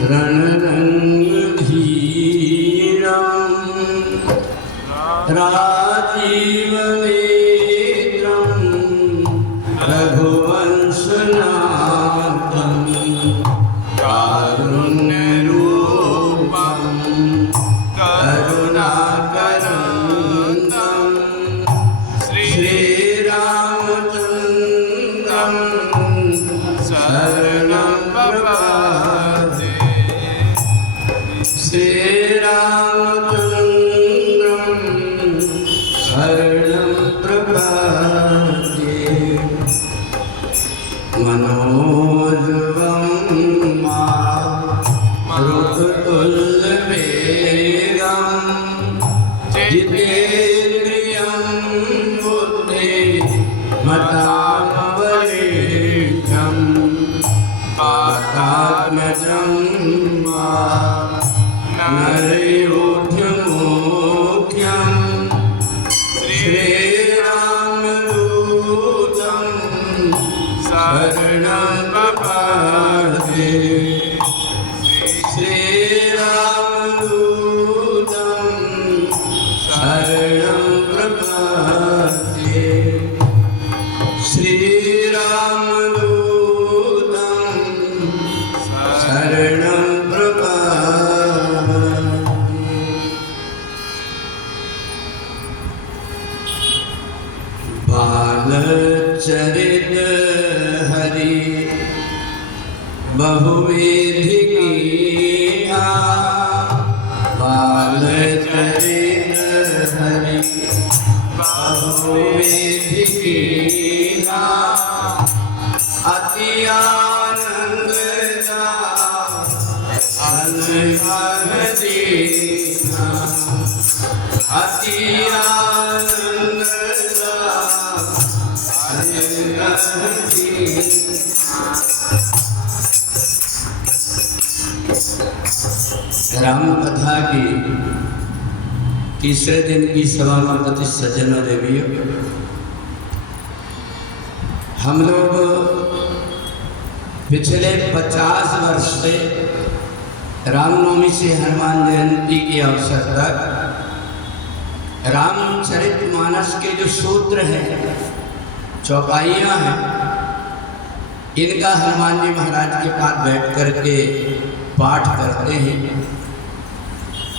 रणरङ्गधीरं राजीवनेत्रं रघुवंशनाथं कारुण्यरूपं करुणाकरं श्रीरामचन्द्रं शरणं प्रपद्ये। श्रीरामचन्द्रं शरणं प्रपद्ये। मनोजवं मारुततुल्यवेगं जितेन्द्रियं बुद्धिमतां पातात्मजं नरयोध्यमुख्यं श्रीरामदूतं शरणं प्रपद्ये। श्रीरामदूतं शरणं प्रपद्ये। श्रीरामदूतं शरणं प्रपद्ये। बालचरित हरि बहुविध कीन्हा। बालचरित हरि बहुविध कीन्हा। अति आनंददायक अनघ दीन्हा। अति राम कथा की तीसरे दिन की सभा में प्रति सज्जन देवियों, हम लोग पिछले 50 वर्ष से रामनवमी से हनुमान जयंती के अवसर तक रामचरितमानस के जो सूत्र हैं, चौपाइयाँ हैं, इनका हनुमान जी महाराज के पास बैठ करके पाठ करते हैं।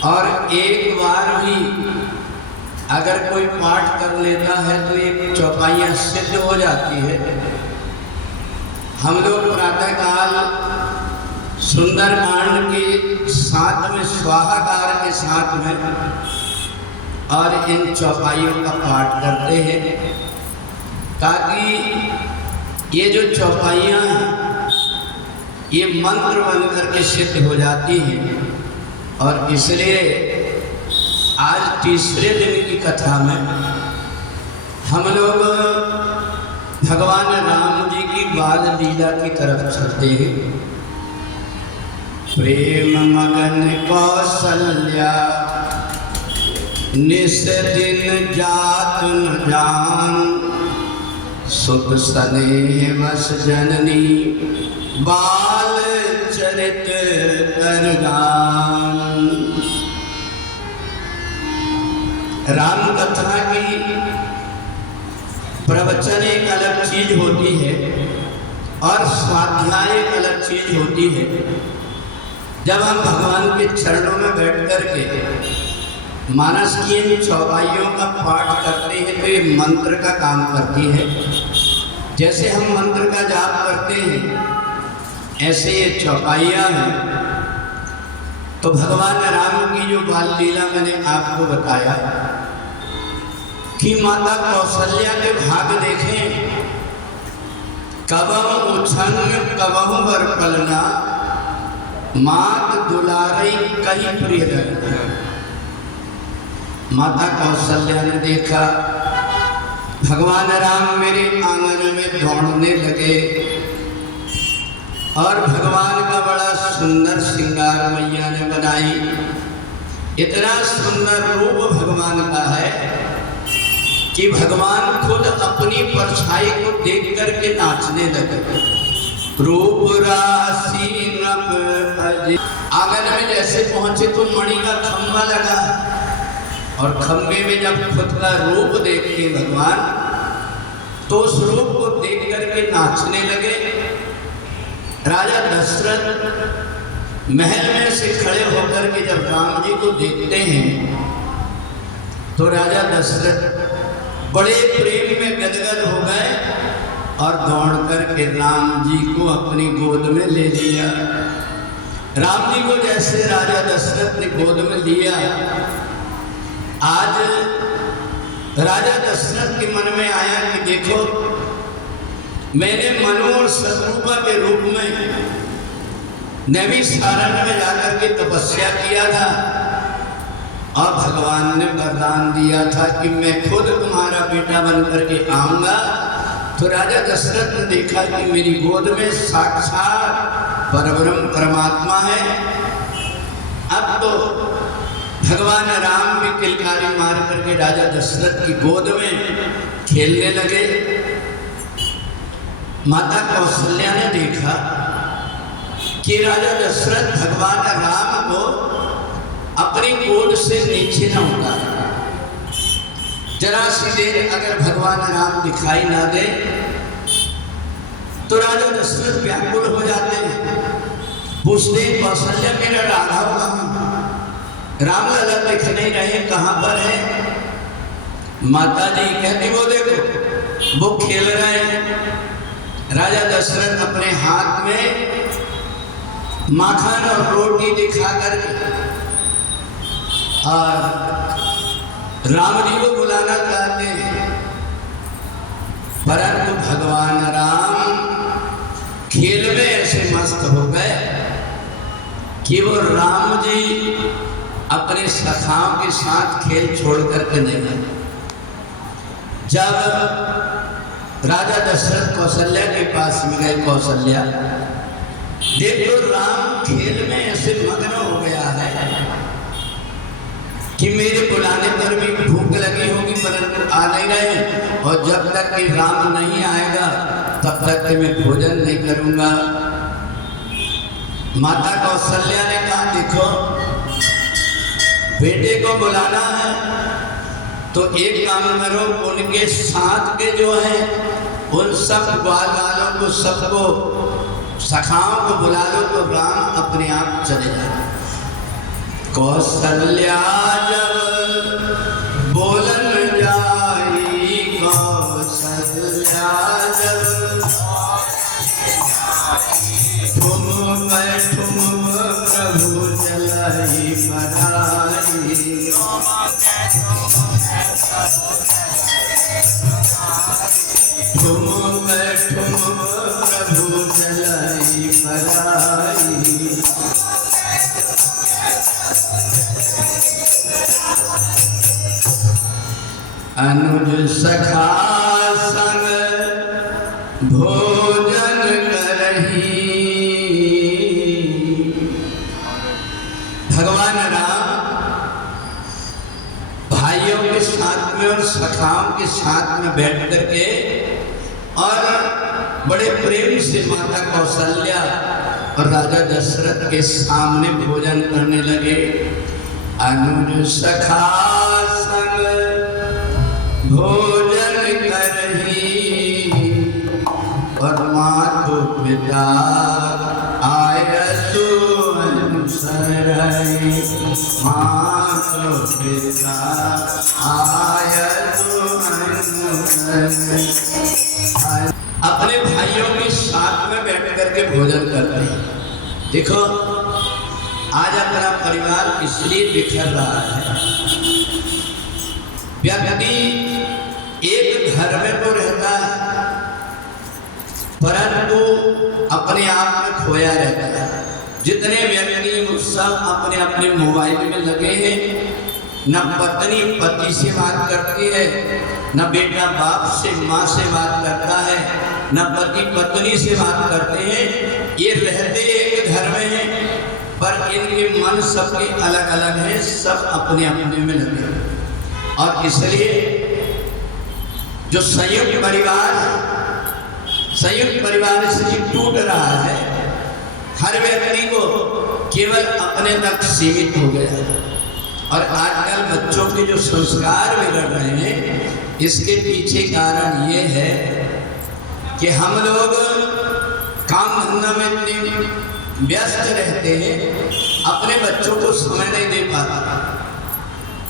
और एक बार भी अगर कोई पाठ कर लेता है तो एक चौपाइयाँ सिद्ध हो जाती है। हम लोग प्रातःकाल सुंदरकांड के साथ में स्वाहाकार के साथ में और इन चौपाइयों का पाठ करते हैं, ताकि ये जो चौपाइयाँ हैं ये मंत्र बन करके सिद्ध हो जाती हैं। और इसलिए आज तीसरे दिन की कथा में हम लोग भगवान राम जी की बाल लीला की तरफ चलते हैं। प्रेम मगन कौशल्या निस दिन जात न जान। सुत स्नेह वस जननी बाल चरित कर गान। राम कथा की प्रवचन एक अलग चीज होती है और स्वाध्याय एक अलग चीज होती है। जब हम भगवान के चरणों में बैठ करके मानस की इन चौपाइयों का पाठ करते हैं तो ये मंत्र का काम करती है। जैसे हम मंत्र का जाप करते हैं ऐसे ये चौपाइयाँ हैं। तो भगवान राम की जो बाल लीला मैंने आपको बताया कि माता कौशल्या के भाग देखें। कबहु उछन कबहु बर पलना, मात दुलारी कहीं प्रिय रहना। माता कौशल्या ने देखा भगवान राम मेरे आंगन में दौड़ने लगे और भगवान का बड़ा सुंदर श्रृंगार मैया ने बनाई। इतना सुंदर रूप भगवान का है कि भगवान खुद अपनी परछाई को देख करके नाचने लगे। रूप राशि नभ अजय पहुंचे तो मणि का खंभा लगा और खंभे में जब खुद का रूप देखते भगवान तो उस रूप को देख करके नाचने लगे। राजा दशरथ महल में से खड़े होकर के जब राम जी को देखते हैं तो राजा दशरथ बड़े प्रेम में गदगद हो गए और दौड़ करके राम जी को अपनी गोद में ले लिया। राम जी को जैसे राजा दशरथ ने गोद में लिया, आज राजा दशरथ के मन में आया कि देखो मैंने मनु और शत्रुपा के रूप में नैमिषारण्य में जाकर के तपस्या किया था और भगवान ने वरदान दिया था कि मैं खुद तुम्हारा बेटा बनकर के आऊंगा। तो राजा दशरथ ने देखा कि मेरी गोद में साक्षात परब्रह्म परमात्मा है। अब तो भगवान राम भी किलकारी मार करके राजा दशरथ की गोद में खेलने लगे। माता कौशल्या ने देखा कि राजा दशरथ भगवान राम को अपनी गोद से नीचे न उतारा। जरा सी देर अगर भगवान राम दिखाई ना दे तो राजा दशरथ व्याकुल हो जाते हैं, पूछते कौशल्या मेरा राघव कहाँ, राम लला दिख नहीं रहे, कहाँ पर है। माता जी कहती वो देखो वो खेल रहे हैं। राजा दशरथ अपने हाथ में माखन और रोटी दिखा करके और राम जी को बुलाना चाहते हैं, परंतु भगवान राम खेल में ऐसे मस्त हो गए कि वो राम जी अपने सखाओं के साथ खेल छोड़ करके नहीं गए। जब राजा दशरथ कौशल्या के पास में गए, कौशल्या देखो राम खेल में ऐसे मग्न हो गया है कि मेरे बुलाने पर भी भूख लगी होगी परंतु आ नहीं रहे, और जब तक कि राम नहीं आएगा तब तक कि मैं भोजन नहीं करूंगा। माता कौशल्या ने कहा देखो बेटे को बुलाना है तो एक काम करो, उनके साथ के जो है उन सब ग्वाल वालों को सबको सखाओं को बुला लो तो राम अपने आप चले जाए। कौशल्या जब बोलन जाई, कौशल्या जब ठुम प्रभु चलाई पराई, ठुम प्रभु चलाई पराई। अनुज सखा संग भोजन करही। भगवान राम भाइयों के साथ में और सखाओं के साथ में बैठ करके और बड़े प्रेम से माता कौशल्या और राजा दशरथ के सामने भोजन करने लगे। अनुज सखा संग भोजन करही और मातु पिता आयसु अनुसरहि, मातु पिता आयसु अनुसरहि। अपने भाइयों के साथ में बैठ करके भोजन करते हैं। देखो आज अपना परिवार इसलिए बिखर रहा है, व्यक्ति एक घर में तो रहता है परंतु अपने आप में खोया रहता है। जितने व्यक्ति वो सब अपने अपने मोबाइल में लगे हैं, न पत्नी पति से बात करती है, न बेटा बाप से माँ से बात करता है, न पति पत्नी से बात करते हैं। ये रहते एक घर में हैं पर इनके मन सबके अलग अलग हैं, सब अपने अपने में लगे हैं। और इसलिए जो संयुक्त परिवार है, संयुक्त परिवार इसलिए टूट रहा है। हर व्यक्ति को केवल अपने तक सीमित हो गया। और आजकल बच्चों के जो संस्कार बिगड़ रहे हैं, इसके पीछे कारण ये है कि हम लोग काम धंधा में इतने व्यस्त रहते हैं, अपने बच्चों को समय नहीं दे पाते।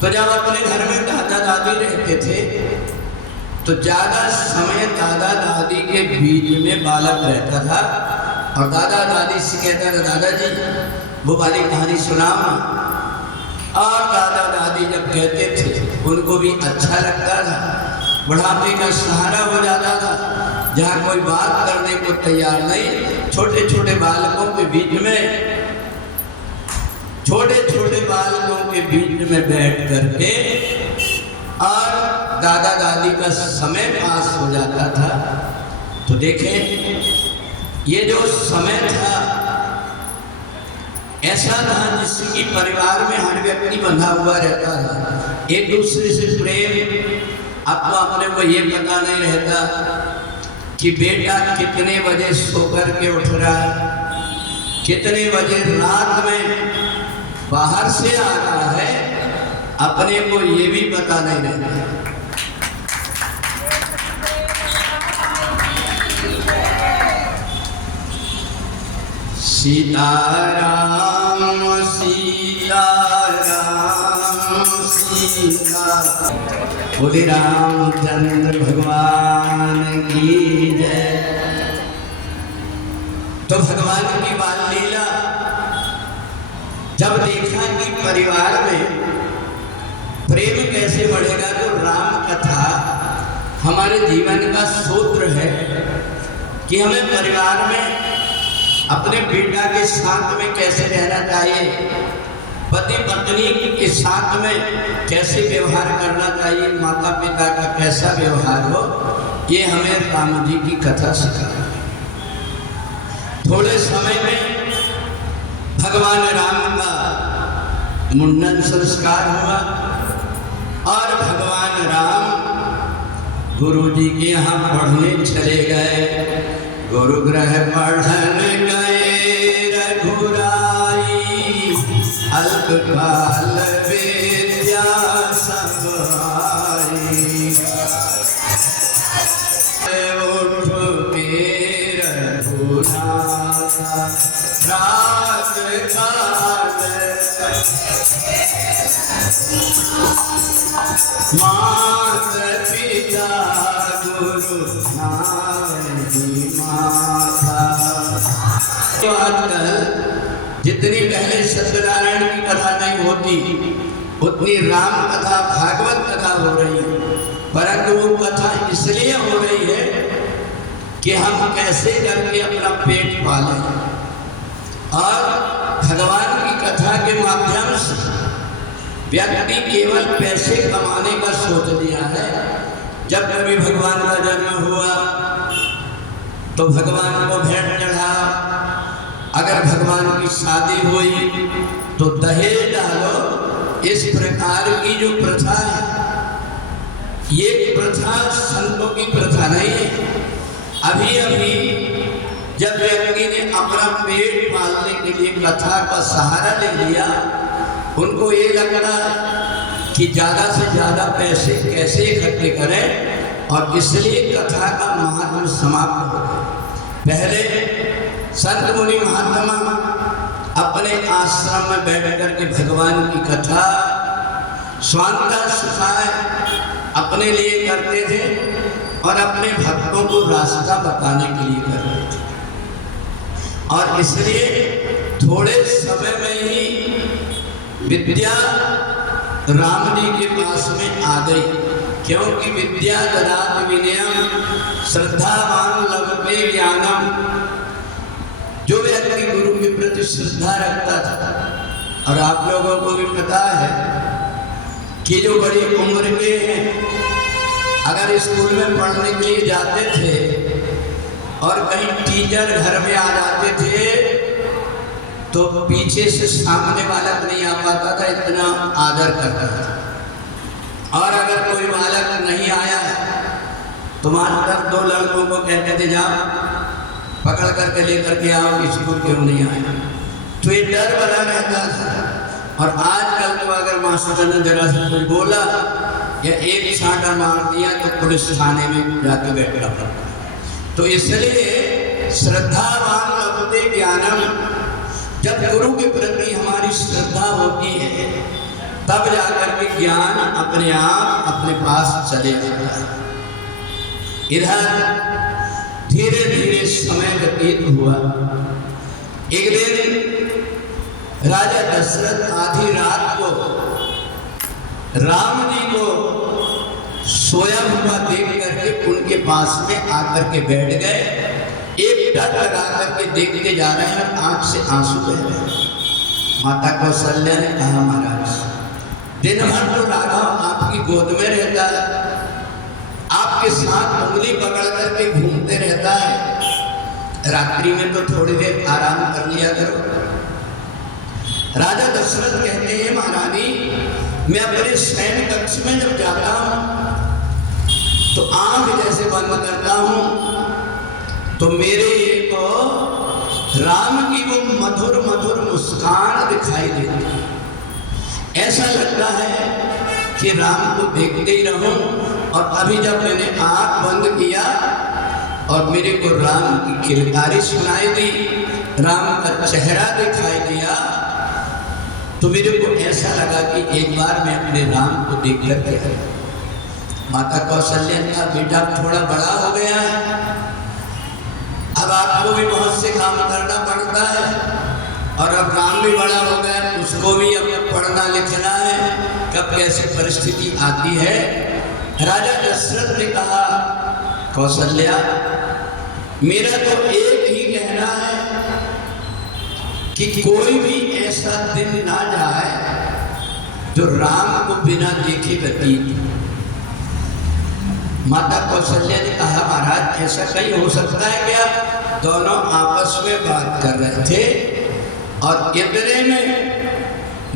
तो जब अपने घर में दादा दादी रहते थे तो ज़्यादा समय दादा दादी के बीच में बालक रहता था और दादा दादी से कहता था, दादाजी वो वाली कहानी सुनाओ। और दादा दादी जब कहते थे उनको भी अच्छा लगता था, बुढ़ापे का सहारा हो जाता था। जहाँ कोई बात करने को तैयार नहीं, छोटे छोटे बालकों के बीच में बैठ करके और दादा दादी का समय पास हो जाता था। तो देखें, ये जो समय था ऐसा था जिसकी परिवार में हर व्यक्ति बंधा हुआ रहता था, एक दूसरे से प्रेम। आपको अपने को ये पता नहीं रहता कि बेटा कितने बजे सो कर के उठ रहा है, कितने बजे रात में बाहर से आ रहा है, अपने को ये भी पता नहीं रहता। सीताराम सीताराम सीता, बोले रामचंद्र भगवान की जय। तो भगवान की बाल लीला जब देखा कि परिवार में प्रेम कैसे बढ़ेगा, तो राम कथा हमारे जीवन का सूत्र है कि हमें परिवार में अपने बेटा के साथ में कैसे रहना चाहिए, पति पत्नी के साथ में कैसे व्यवहार करना चाहिए, माता पिता का कैसा व्यवहार हो, ये हमें राम जी की कथा सिखाती है। थोड़े समय में भगवान राम का मुंडन संस्कार हुआ और भगवान राम गुरु जी के यहाँ पढ़ने चले गए। गुरु ग्रह पढ़न गए रघुराई, अल्पकाल विद्या सब आई। उठ के रघुनाथा रात काल, मात पिता गुरु तो आजकल जितनी पहले सत्यनारायण की कथा नहीं होती, उतनी राम कथा भागवत कथा हो रही है। परंतु वो कथा इसलिए हो रही है कि हम कैसे करके अपना पेट पालें। और भगवान की कथा के माध्यम से व्यक्ति केवल पैसे कमाने का सोच लिया है। जब कभी भगवान का जन्म हुआ तो भगवान को भेंट चढ़ा, अगर भगवान की शादी हुई तो दहेज डालो। इस प्रकार की जो प्रथा है, ये प्रथा संतों की प्रथा नहीं है। अभी अभी जब व्यक्ति ने अपना पेट पालने के लिए कथा का सहारा ले लिया, उनको ये लगता कि ज़्यादा से ज़्यादा पैसे कैसे इकट्ठे करें, और इसलिए कथा का महत्व समाप्त हो गया। पहले संत मुनि महात्मा अपने आश्रम में बैठ करके भगवान की कथा स्वांता सुखाए अपने लिए करते थे और अपने भक्तों को रास्ता बताने के लिए करते थे। और इसलिए थोड़े समय में ही विद्या राम जी के पास में आ गई, क्योंकि विद्या ददाति विनयम श्रद्धावान लभते ज्ञानम। जो व्यक्ति गुरु के प्रति श्रद्धा रखता था, और आप लोगों को भी पता है कि जो बड़ी उम्र के हैं अगर स्कूल में पढ़ने के लिए जाते थे और कहीं टीचर घर में आ जाते थे तो पीछे से सामने बालक नहीं आ पाता था, इतना आदर करता था। और अगर कोई बालक नहीं आया तो मास्टर दो लड़कों को कहते थे, जाओ पकड़ करके लेकर के आओ, स्कूल क्यों नहीं आया। तो ये डर बना रहता था। और आजकल तो अगर मास्टर ने जरा से कुछ बोला या एक छांटा मार दिया तो पुलिस थाने में जाके बैठना पड़ता। तो इसलिए श्रद्धावान लभते ज्ञानम, जब गुरु के प्रति हमारी श्रद्धा होती है तब जाकर के ज्ञान अपने आप अपने पास चले जाता है। इधर धीरे धीरे समय व्यतीत हुआ। एक दिन राजा दशरथ आधी रात को राम जी को सोया हुआ देख करके उनके पास में आकर के बैठ गए। एक टक लगा करके देखते जा रहे हैं और आंख से आंसू बह रहे हैं। माता कौशल्या ने कहा, महाराज दिन भर तो राघव आपकी गोद में रहता है, आपके साथ उंगली पकड़ करके घूमते रहता है, रात्रि में तो थोड़ी देर आराम कर लिया करो। राजा दशरथ कहते हैं, महारानी मैं अपने शयन कक्ष में जब जाता हूं तो आंख जैसे बंद करता हूं तो मेरे एक राम की वो मधुर मधुर मुस्कान दिखाई देती है। ऐसा लगता है कि राम को देखते ही रहूं। और अभी जब मैंने आंख बंद किया और मेरे को राम की किलकारी सुनाई दी, राम का चेहरा दिखाई दिया, तो मेरे को ऐसा लगा कि एक बार मैं अपने राम को देख करके। माता कौशल्या का बेटा थोड़ा बड़ा हो गया है, अब आपको भी बहुत से काम करना पड़ता है, और अब राम भी बड़ा हो गया, उसको भी अब पढ़ना लिखना है, कब कैसी परिस्थिति आती है। राजा दशरथ ने कहा, कौशल्या मेरा तो एक ही कहना है कि कोई भी ऐसा दिन ना जाए जो राम को बिना देखे व्यतीत। माता कौशल्या ने कहा, महाराज ऐसा कहीं हो सकता है क्या? दोनों आपस में बात कर रहे थे और इतने में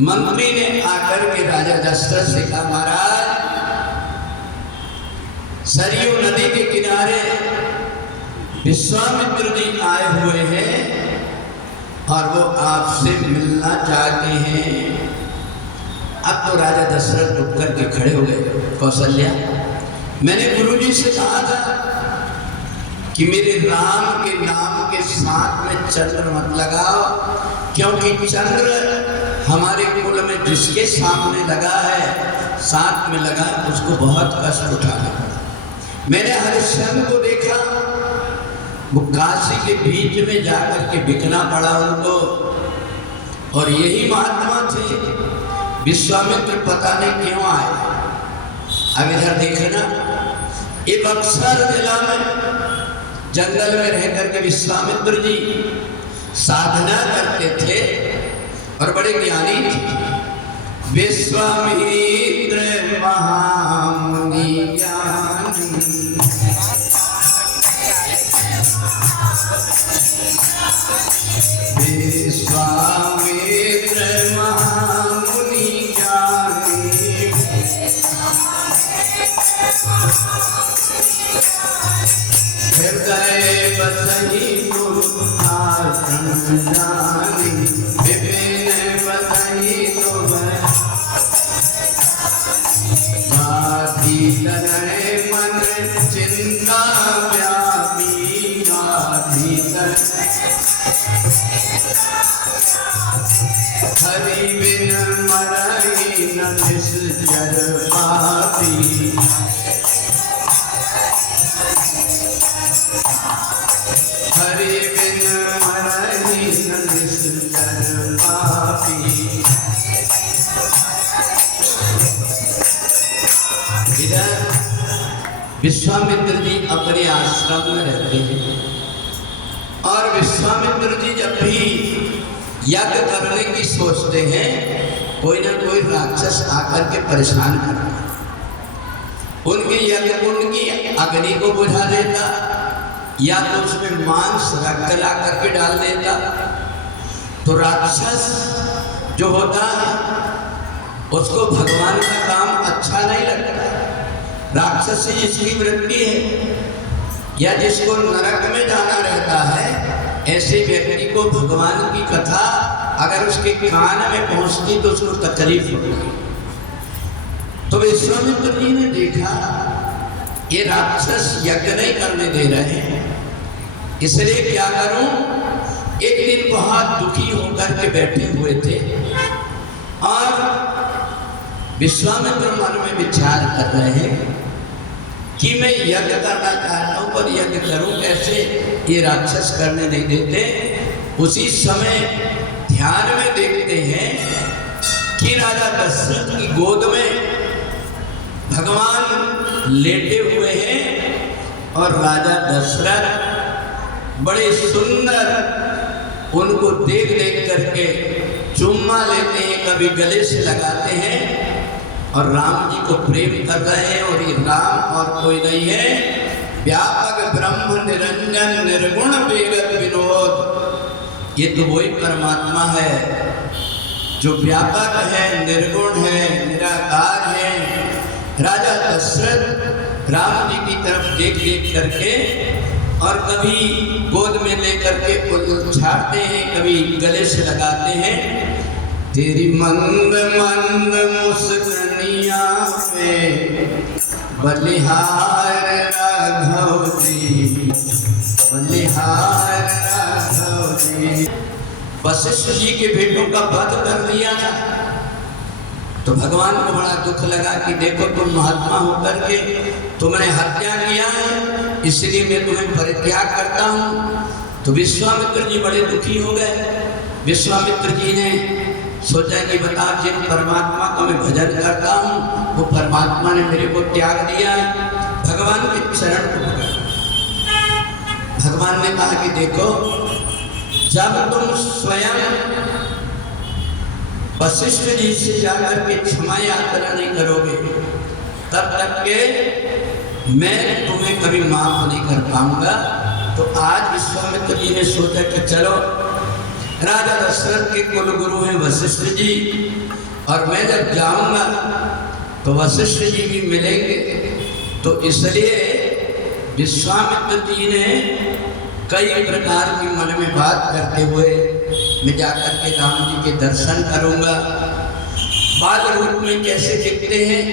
मंत्री ने आकर के राजा दशरथ से कहा, महाराज सरयू नदी के किनारे विश्वामित्र जी आए हुए हैं और वो आपसे मिलना चाहते हैं। अब तो राजा दशरथ उठ करके खड़े हो गए। कौशल्या मैंने गुरुजी से कहा था कि मेरे राम के नाम के साथ में चंद्र मत लगाओ, क्योंकि चंद्र हमारे कुल में जिसके सामने लगा है, साथ में लगा, उसको बहुत कष्ट उठाना पड़ा। मैंने हरिश्चंद्र को देखा, वो काशी के बीच में जाकर के बिकना पड़ा उनको, और यही महात्मा थे। विश्वामित्र पता नहीं क्यों आए। अब इधर देखना, ये बक्सर जिला में जंगल में रह करके विश्वामित्र जी साधना करते थे और बड़े ज्ञानी थे। विश्वामित्र महामुनि ज्ञानी, विश्वामित्र महामुनि ज्ञानी, हृदय बसहि गुरु आसन जानी, विपिन बसहि तुम गाधी तनय मन चिंता व्यापी, गाधी हरि बिन मरहि न निश्चर पापी, हरि बिन मरहि न निश्चर पापी। इधर विश्वामित्र जी अपने आश्रम में रहते हैं और विश्वामित्र जी जब भी यज्ञ करने की सोचते हैं, कोई ना कोई राक्षस आकर के परेशान करता, उनके यज्ञ कुंड की अग्नि को बुझा देता, या तो उसमें मांस रक्त ला करके डाल देता। तो राक्षस जो होता है उसको भगवान का काम अच्छा नहीं लगता। राक्षस से जिसकी वृत्ति है या जिसको नरक में जाना रहता है, ऐसे व्यक्ति को भगवान की कथा अगर उसके कान में पहुंचती तो उसको तकलीफ होगी। तो विश्वामित्र जी ने देखा ये राक्षस यज्ञ नहीं करने दे रहे हैं, इसलिए क्या करूं। एक दिन बहुत दुखी होकर के बैठे हुए थे और विश्वामित्र मन में विचार कर रहे हैं कि मैं यज्ञ करना चाहता हूं, पर यज्ञ करूं कैसे, ये राक्षस करने नहीं देते। उसी समय ध्यान में देखते हैं कि राजा दशरथ की गोद में भगवान लेटे हुए हैं और राजा दशरथ बड़े सुंदर उनको देख देख करके चुम्मा लेते हैं, कभी गले से लगाते हैं और राम जी को प्रेम कर रहे हैं। और ये राम और कोई नहीं है, व्यापक ब्रह्म निरंजन निर्गुण वेगत विनोद। ये तो वही परमात्मा है जो व्यापक है, निर्गुण है, निराकार है। राजा दशरथ राम जी की तरफ देख देख करके और कभी गोद में लेकर के उछाड़ते हैं, कभी गले से लगाते हैं। तेरी मंद मंद मुस्कनिया पे बलिहार राघव जी, बलिहार राघव जी। वशिष्ठ जी के बेटों का वध कर दिया था तो भगवान को बड़ा दुख लगा कि देखो तुम महात्मा होकर के तुमने हत्या किया है, इसलिए मैं तुम्हें परित्याग करता हूँ। तो विश्वामित्र जी बड़े दुखी हो गए। विश्वामित्र जी ने सोचा कि बता, जिन परमात्मा का मैं भजन करता हूँ वो परमात्मा ने मेरे को त्याग दिया है। भगवान के चरण को पकड़ा। भगवान ने कहा कि देखो, जब तुम स्वयं वशिष्ठ जी से जाकर के क्षमा यात्रा नहीं करोगे तब तक के मैं तुम्हें कभी माफ नहीं कर पाऊंगा। तो आज विश्वामित्र जी ने सोचा कि चलो, राजा दशरथ के कुल गुरु हैं वशिष्ठ जी, और मैं जब जाऊंगा तो वशिष्ठ जी भी मिलेंगे। तो इसलिए विश्वामित्र जी ने कई प्रकार की मन में बात करते हुए मैं जाकर के राम जी के दर्शन करूंगा। बाल रूप में कैसे दिखते हैं,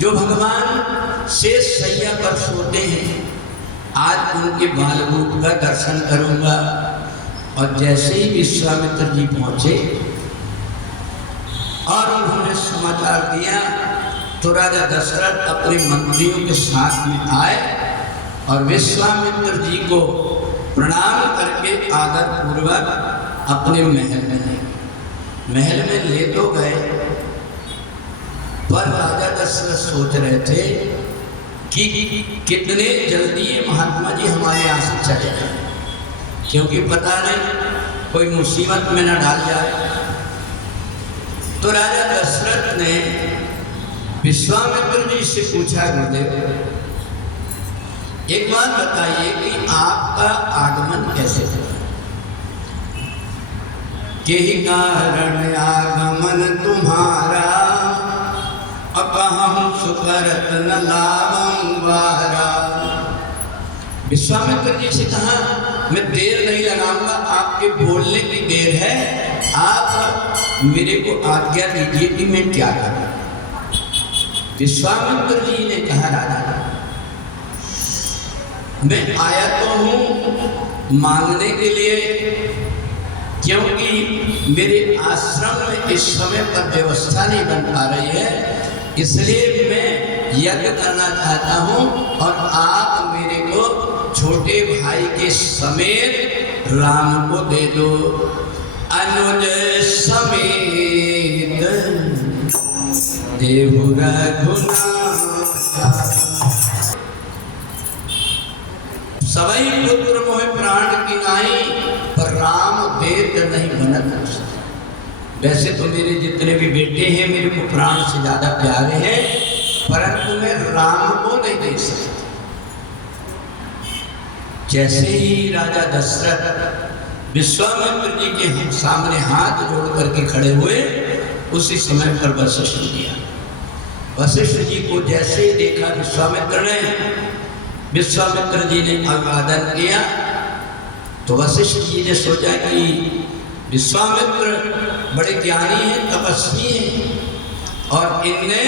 जो भगवान शेष शैया पर सोते हैं, आज उनके बाल रूप का दर्शन करूंगा। और जैसे ही विश्वामित्र जी पहुंचे और उन्होंने समाचार दिया तो राजा दशरथ अपने मंत्रियों के साथ में आए और विश्वामित्र जी को प्रणाम करके आदर पूर्वक अपने महल में ले तो गए। पर राजा दशरथ सोच रहे थे कि कितने जल्दी ये महात्मा जी हमारे यहाँ से चले जाए, क्योंकि पता नहीं कोई मुसीबत में न डाल जाए। तो राजा दशरथ ने विश्वामित्र जी से पूछा, गुरुदेव एक बात बताइए कि आपका आगमन कैसे हुआ? के कारण आगमन तुम्हारा, अब हम सुकरत न लावंवारा। विश्वामित्र जी से कहा, मैं देर नहीं लगाऊंगा, आपके बोलने की देर है, आप मेरे को आज्ञा दीजिए कि मैं क्या करूं। विश्वामित्र जी ने कहा, राजा मैं आया तो हूं मांगने के लिए, क्योंकि मेरे आश्रम में इस समय पर व्यवस्था नहीं बन पा रही है, इसलिए मैं यज्ञ करना चाहता हूं और आप मेरे को छोटे भाई के समेत राम को दे दो। अनुज समेत देव रघुनाथ, सबई पुत्र मोह प्राण की नाई, पर राम देत नहीं बनत। वैसे तो मेरे जितने भी बेटे हैं मेरे को प्राण से ज्यादा प्यारे हैं, परंतु मैं राम को नहीं दे सकता। जैसे ही राजा दशरथ विश्वामित्र जी के सामने हाथ जोड़ करके खड़े हुए, उसी समय पर वशिष्ठ जी आए। वशिष्ठ जी को जैसे ही देखा विश्वामित्र जी ने अभिवादन किया, तो वशिष्ठ जी ने सोचा कि विश्वामित्र बड़े ज्ञानी हैं, तपस्वी हैं, और इनने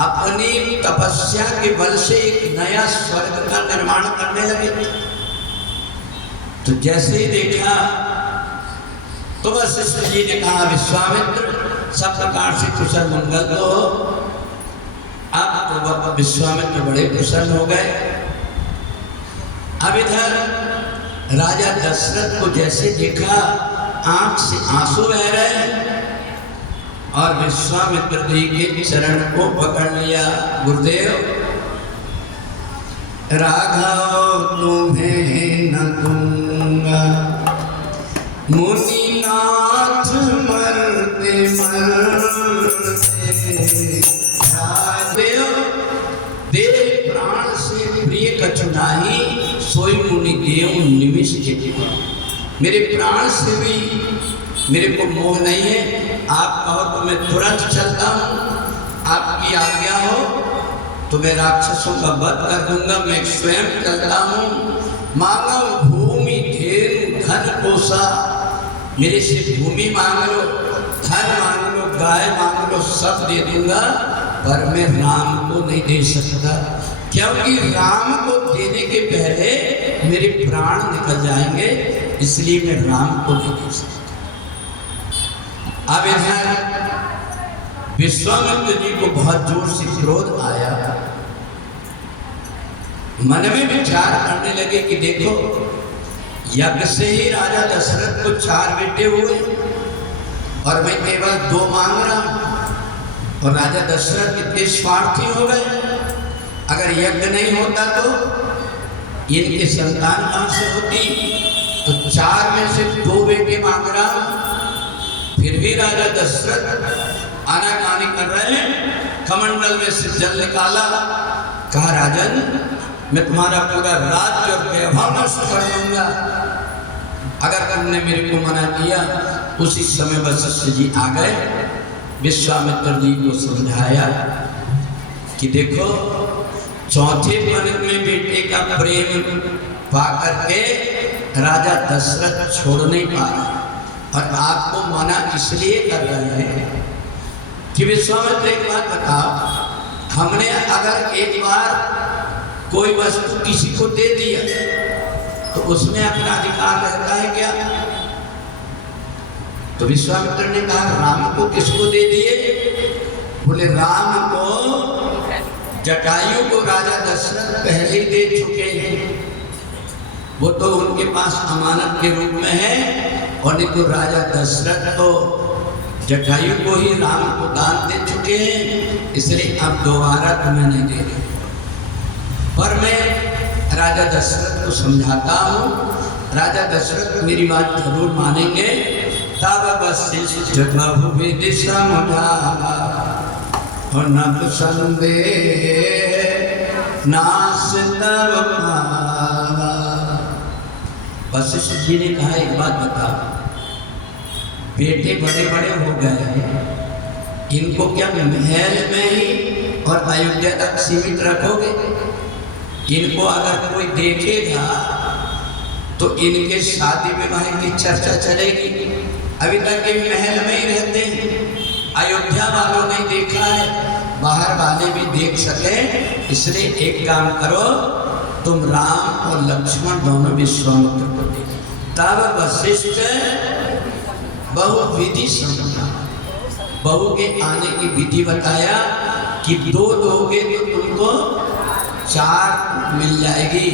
अपनी तपस्या के बल से एक नया स्वर्ग का निर्माण करने लगे। तो जैसे ही देखा तो वशिष्ठ जी ने कहा, विश्वामित्र सब प्रकार से कुशल मंगल तो हो। अब तो विश्वामित्र बड़े प्रसन्न हो गए। अब इधर राजा दशरथ को जैसे देखा आंख से आंसू बह रहे हैं, और विश्वामित्र जी के चरण को पकड़ लिया। गुरुदेव, राघव तुम्हें न दूंगा, मुनिनाथ मरते मरते, राघव देव प्राण से प्रिय कछु नाही, सोई मुनि देव निमिष के। मेरे प्राण से भी मेरे को मोह नहीं है। आप कहो तो मैं तुरंत चलता हूँ, आपकी आज्ञा हो तो मैं राक्षसों का वध कर दूंगा, मैं स्वयं चलता हूँ। मांगो भूमि धेनु धन कोसा, मेरे से भूमि मांग लो, धन मांग लो, गाय मांग लो, सब दे दूंगा, पर मैं राम को नहीं दे सकता, क्योंकि राम को देने के पहले मेरे प्राण निकल जाएंगे, इसलिए मैं राम को नहीं दे सकता। अब इधर विश्वामित्र जी को बहुत जोर से क्रोध आया। मन में विचार करने लगे कि देखो, यज्ञ से ही राजा दशरथ को 4 बेटे हुए और मैं केवल 2 मांग रहा हूं। और राजा दशरथ कितने स्वार्थी हो गए। अगर यज्ञ नहीं होता तो इनके संतान कहां से होती। तो 4 में से 2 बेटे मांग रहा हूं। फिर भी राजा दशरथ आनाकानी कर रहे हैं। कमंडल में से जल निकाला, कहा, राजन, मैं तुम्हारा पूरा राज्य और वैभव नष्ट कर दूंगा अगर तुमने मेरे को मना किया। उसी समय वशिष्ठ जी आ गए, विश्वामित्र जी को समझाया कि देखो, चौथे पन में बेटे का प्रेम पा करके राजा दशरथ छोड़ नहीं पा रहे, और आपको मना इसलिए कर रहे हैं कि विश्वामित्र, एक बात बताओ, हमने अगर एक बार कोई वस्तु किसी को दे दिया तो उसमें अपना अधिकार रहता है क्या? तो विश्वामित्र ने कहा, राम को किसको दे दिए? बोले, राम को जटायु को राजा दशरथ पहले ही दे चुके हैं, वो तो उनके पास अमानत के रूप में है। और नहीं तो राजा दशरथ तो जटायु को ही राम को दान दे चुके हैं, इसलिए अब दोबारा तुम्हें नहीं दे रहे। पर मैं राजा दशरथ को समझाता हूँ, राजा दशरथ मेरी बात जरूर मानेंगे। तब वशिष्ठ बहु विधि समझावा, और न संदेह नाश तब पावा। वशिष्ठ जी ने कहा, एक बात बता, बेटे बड़े बड़े हो गए हैं, इनको क्या महल में ही और अयोध्या तक सीमित रखोगे? इनको अगर कोई देखेगा तो इनके शादी विवाह की चर्चा चलेगी। अभी तक ये महल में ही रहते हैं, अयोध्या वालों ने देखा है, बाहर वाले भी देख सके। इसलिए एक काम करो, तुम राम और लक्ष्मण दोनों विश्वामित्र को देखो। तब वशिष्ठ बहु विधि समझा, बहू के आने की विधि बताया कि 2 दोगे तो तुमको 4 मिल जाएगी,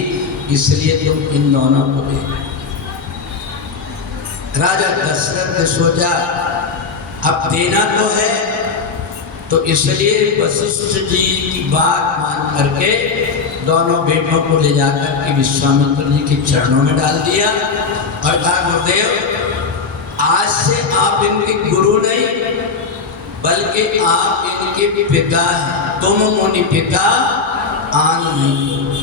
इसलिए तुम इन दोनों को दे। राजा दशरथ ने सोचा अब देना तो है, तो इसलिए वशिष्ठ जी की बात मान करके दोनों बेटों को ले जाकर के विश्वामित्र जी के चरणों में डाल दिया और कहा, गुरुदेव, आज से आप इनके गुरु नहीं बल्कि आप इनके पिता हैं। तुम मुनि पिता आन नहीं।